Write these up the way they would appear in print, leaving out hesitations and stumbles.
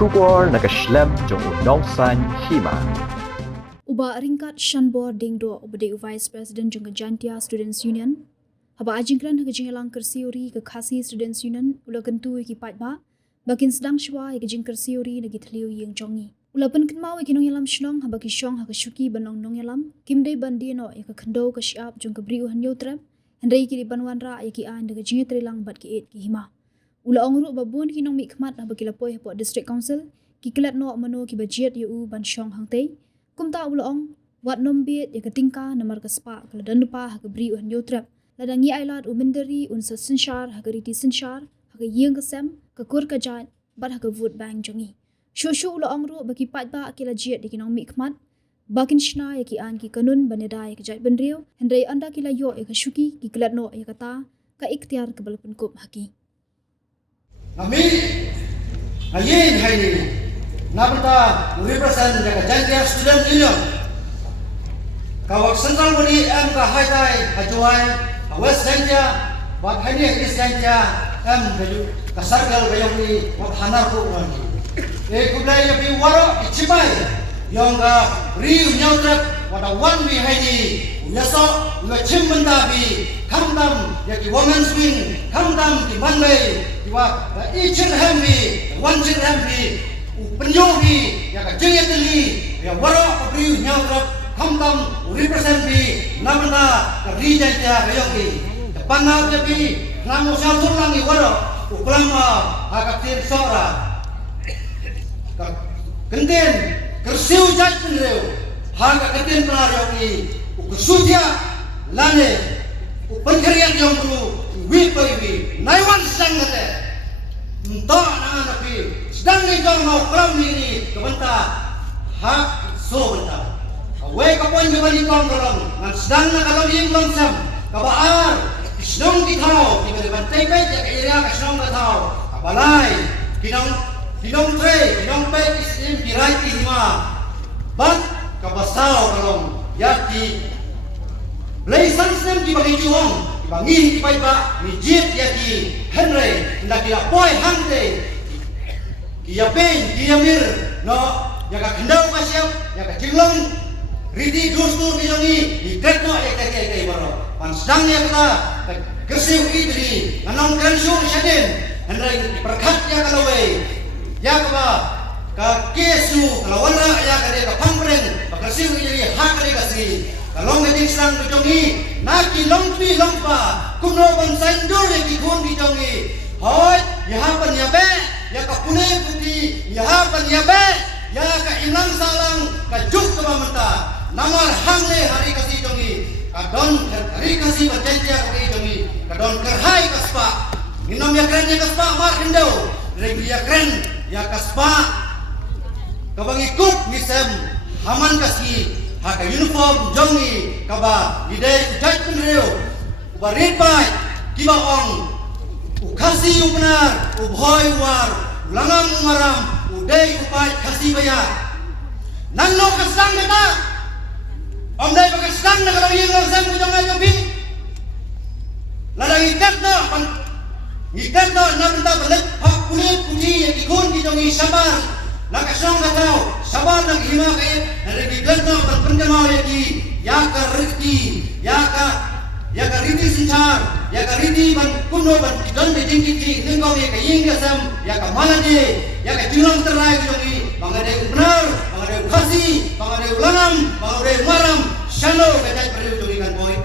Shubor nakashlem jong unongsan hima. Uba ringkat Shanbor Dingdo ubade Vice President jong Jantia Students Union. Haba ajingkran hagajingalang kersiuri ke Khasi Students Union ula kentu ki patba bakin sedang shwa hagajing kersiuri nagi thliu yang jongi. Ula pen kenmau ki nong yalam shnong haba ki shong hagashuki banong nong yalam kimdei bandi no ya ka khndo ka shiap jong ka briu hanyo trap hendai ki banwan ra ya ki an daga jinge trilang bat ki et ki hima. Ula ongru babun ki nong mi khmat haba ki lapoi hapo district council ki kelat no mano ki budget yu ban shong hangtei kumta ula ong wat nombit ya ka tingka namar ka spa kala dandupa ha ka briu hanyo trap ladangi ailat umendari unsa sinshar ha ka riti sinshar ha ka yeng ka sem ka kur ka jat bat ha ka vote bank jongi shoshu ula ongru baki patba akila jet ki nong mi khmat bakin shna ya ki an ki kanun baneda ya ki jat benriu hendai anda kila yo ya ka shuki ki kelat no ya kata ka ikhtiar ka balapun kup haki Kami ayin hai ni nabata represent jaga Jantia Student Union kawak central body am ka hai dai hajuai West Jantia wat hai ni East Jantia am gaju ka circle gayong ni wat hanar ko ni kulai ya pi waro ichibai yang ga riu nyautrap wada one bi hai ni yaso nga chimbanda bi kamdam ya ki women's wing kamdam ki manmei wa ichin hambi wanchin hambi penyobi ya ka jengetli ya waro abriu nyautrap kamdam represent bi namna ka region ja bayogi panau ya bi namo satur langi waro uklama hakatir sora ka kenden kersiu jat penreu haka kenden penaryogi ukusudia lane upenkerian yang bulu wi wi naiwan sangate ento na napi sedang ni jong mau kram ni kebenta hak so benta awe kapon jebali kong dorong ngan sedang na kalau yeng longsam kabaar isnong di thau di bantai pe ya area ka snong ka thau abalai kinong tre kinong pe isim dirai ti hima bat kabasao kalong yaki Laisan sem ki bagi juong ki bangi ki pai ba mi jit ya ki Henry ndak ki apoi hangte ki ya pen ki ya mir no ya ka khendau ka siap ya ka jinglong ridi dustur ki jongi di tekno ya ka ke baro pan sedang ya ka kersiu idri anong krensu shaden Henry perkhat ya ka lawe ya ka ba ka kesu kalawara ya ka de ka pangpreng ka kersiu idri hak ka de ka si kalong ngeting sang bijongi naki longpi longpa kuno bansain dole ki kun bijongi hoi yahapan ya be ya ka pune puti yahapan ya be ya ka inang salang ka juk ka mamenta namar hangle hari kasi jongi kadon hari kasi bacentia ka jongi kadon kerhai kaspa minom ya kren ya kaspa mar hindau regi ya kren ya kaspa kabangi kup nisem haman kasi haka uniform jongi kaba lidai ujat penreu barit bai kiba ong ukasi upnar ubhoi war langam maram udai upai kasi baya nangno kasang kata om dai pakai sang na kalau yang langsung ujang aja bin ladang ikat na nabenta balik hak kulit puji yang ikun di jongi sabar nakasong katao sabar nang hima kait nalagi ganda berpenjama yaki yaka rikti yaka riti sinchar yaka riti ban kuno ban kidan de jingki nengkau yaka yingga sam yaka malade yaka julang terai jongi bangade benar bangade khasi bangade ulanam bangade maram shalo kajat perlu jongi kan boy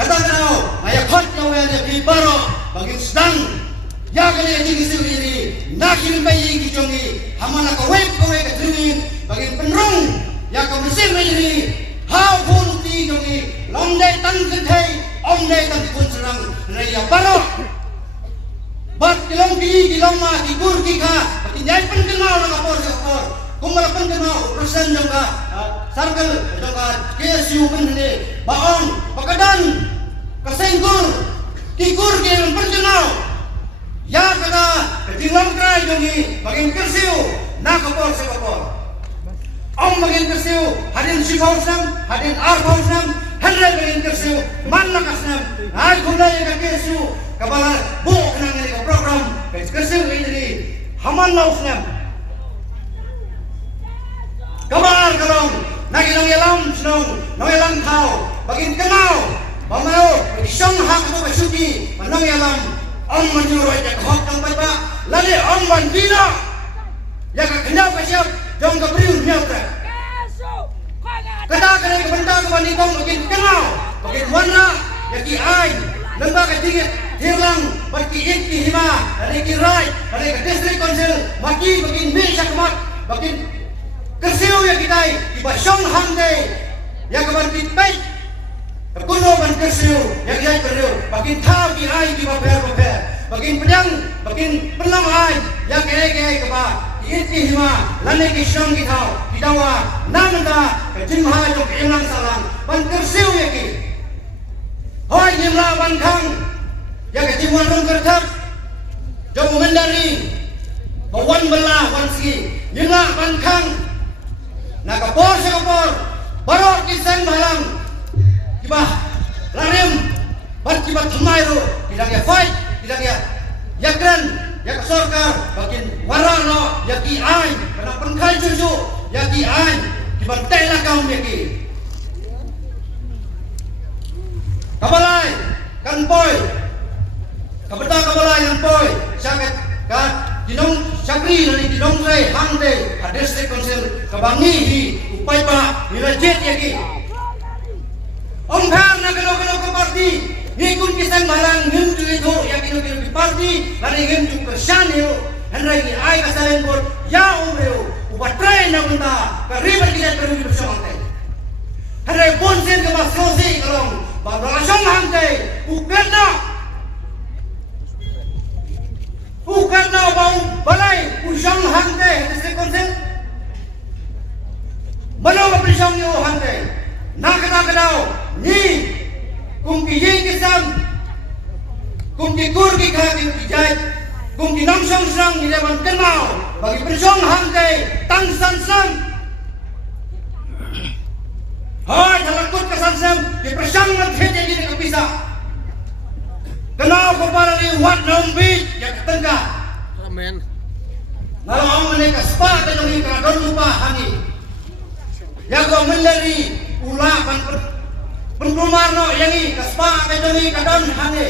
kata katao maya khot kau ya di baro bagi sedang ya kali yang tinggi sendiri nakin bayi ki jongi hamana ka web ka dringin bagi penrung ya ka mesin ini how pun ti jongi long dai tan kentai om dai tan kun serang raya baro bat kilong ma ki gur ki kha pati nyai pen kenal na kapor kumala pen kenal persen jonga sarkel jonga kesu pen ne baong pakadan kasenggur ki gur ki pen kenal ya kada ketinggalan krai jongi bagian kersiu nak kapor sekapor om bagian kersiu hadin sipausam hadin arpausam henry bagian kersiu man nakasam ai kulai ka kersiu kabala bu kenang ni program kersiu ini haman lausnem. Kabar kalong nagi nang yalam senong nang yalam kau bagin kenal bamao isong hak mo basugi nang yalam om manjuro ya hok tang baiba lali om bandina ya ka kenal ka siap jong ka priu nyautra kata kene ka benda ka bani kong bagin kenal bagin warna ya ki ai lemba ka tingit hirlang bagi inti hima dari ki rai dari ka district council maki bagin mi sakmat bagin kersiu ya kita iba syong hangde ya kaban pitpay kuno ban kersiu ya kita perlu bagin thau ki ai di baper bagin pedang bagin pelang ai ya kaya kaba inti hima lane ki syong ki thau didawa namanda ke jimha jok elang salang ban kersiu ya ki hoi nimla ban khang ya ke jimwan rong kerthap jok mendari bawan bela wan sigi nimla ban khang nakapor sa kapor barok kisang malang kiba larim bat kiba thamayro tidak ya fight tidak ya yakran yak sorkar bakin warano yaki ai kana pengkai cucu yaki ai kiba tela kaum yaki kabalai kan boy kabeta kabalai kan boy sangat kan dinong sakri dari dinong sai hangde district council kabangi hi upai pa nila jet yaki om phang na kalo ke parti ngikun kisang barang ngim tu itu yaki no ke parti lari ngim tu kersan yo henrai ni ai kasalen bor ya umreu upatrai na bunda karibat kita perlu bersama teh henrai bonsen ke masrosi kalong balasong hangde Ukarna bau balai usang hangde district council Balo prisang yo hangde nakadao ni kung kiyeng kisam kung kikur ki khati kijai kung kinam sang sang nileban kenau bagi prisang hangde tang san san hoy thalakut ka san san di prisang man thete ni ka bisa kenau ko para ni wat nombi ya ketengga amen nalong mene ka spa ka dong ka don lupa hani ya ko meleri ula pan penkumarno yangi ka spa ka dong ka don hani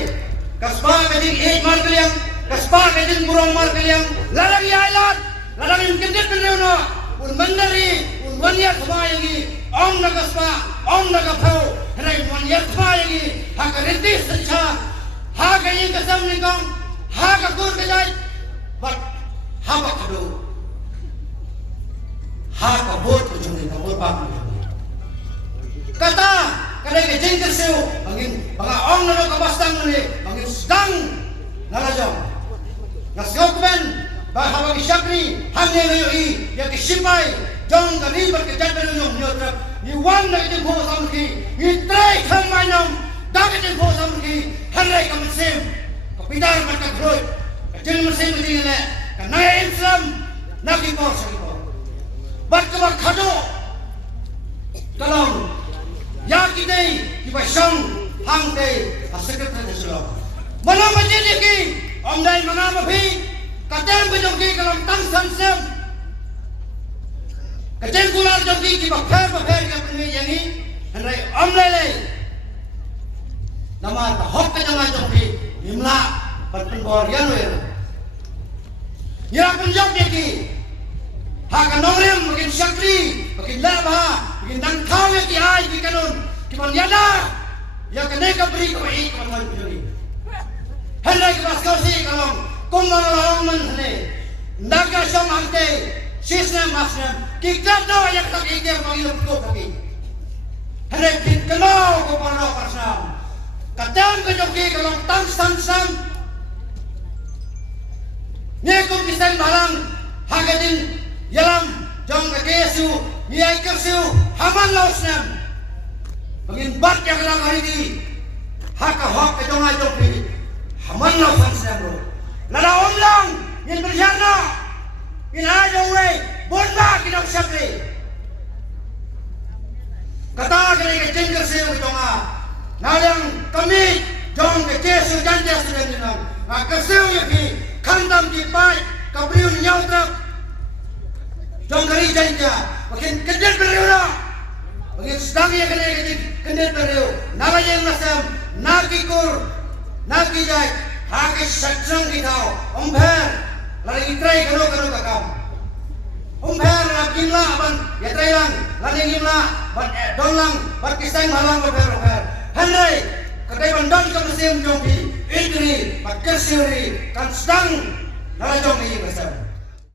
ka spa ka ding eight mar kaliang ka spa ka ding burong mar kaliang larang yailat larang kindet penreuno un meleri un waniya khma yangi om na ka spa om na ka phau rai waniya khma yangi ha ka renti sancha ha ka yin ka sam ningong ha ka kur ka jai but ha ba kado ha ka bot ko jung ka bot pa kata kada ke jeng kerseu bangin banga ong na ka bastang ni bangin sedang nalajong nasgokben ba ha ba shakri hangne yo i ya ke sipai jong ka ni ber ke jat ben yo nyotra ni wan na ke bo sam ki ni trai kham mai nom da ke bo sam ki hanre ka sem ka pidar ma ka groi jeng mesin mesin le kana Islam nagi por sakipor bat ka khado kalong ya kidei ki ba song hang dei a secretary selo mana majid ki om dai mana ma phi katem be jong ki kalong tang san sem katem kular jong ki ba pher ka pni yangi hanrai om le nama ta hok ka jang jong ki nimla pat bor yan we ya penjab ki ha ka nongrem makin syakri makin laba makin dang thau ki ai ki kanon ki man yada ya ka ne ka bri ko ai ka man bri halai ka bas ka si kalong kumang long man ne naga som ante sisna masna ki ka do ya ka ki der ma ilok ko ki halai ki kalo ko pa ro pasna kadang ka joki kalong tang san san Nekong kisang barang hagadin yalam jong kesu niai kersu haman lausnam bangin bat yang lang hari di haka hok ke jong ajok ni haman lausnam bro lada omlang yin berjana yin ajong we bonba kinok sakri kata kene ke jeng kersu jong a nalang kami jong kesu janjas dengan kersu yaki kandam di pai kabriu nyau sedang ya kene kendit pereu nalayen nasam nakikur nakijai hake satrang kitau ompher lari itrai kano kakam ompher nakimla ban yatrai lang lari ngimla ban donlang ban kisang halang ompher hanrai kadai ban don ka mesim jombi idri bakasiuri kan sedang nala jombi bersama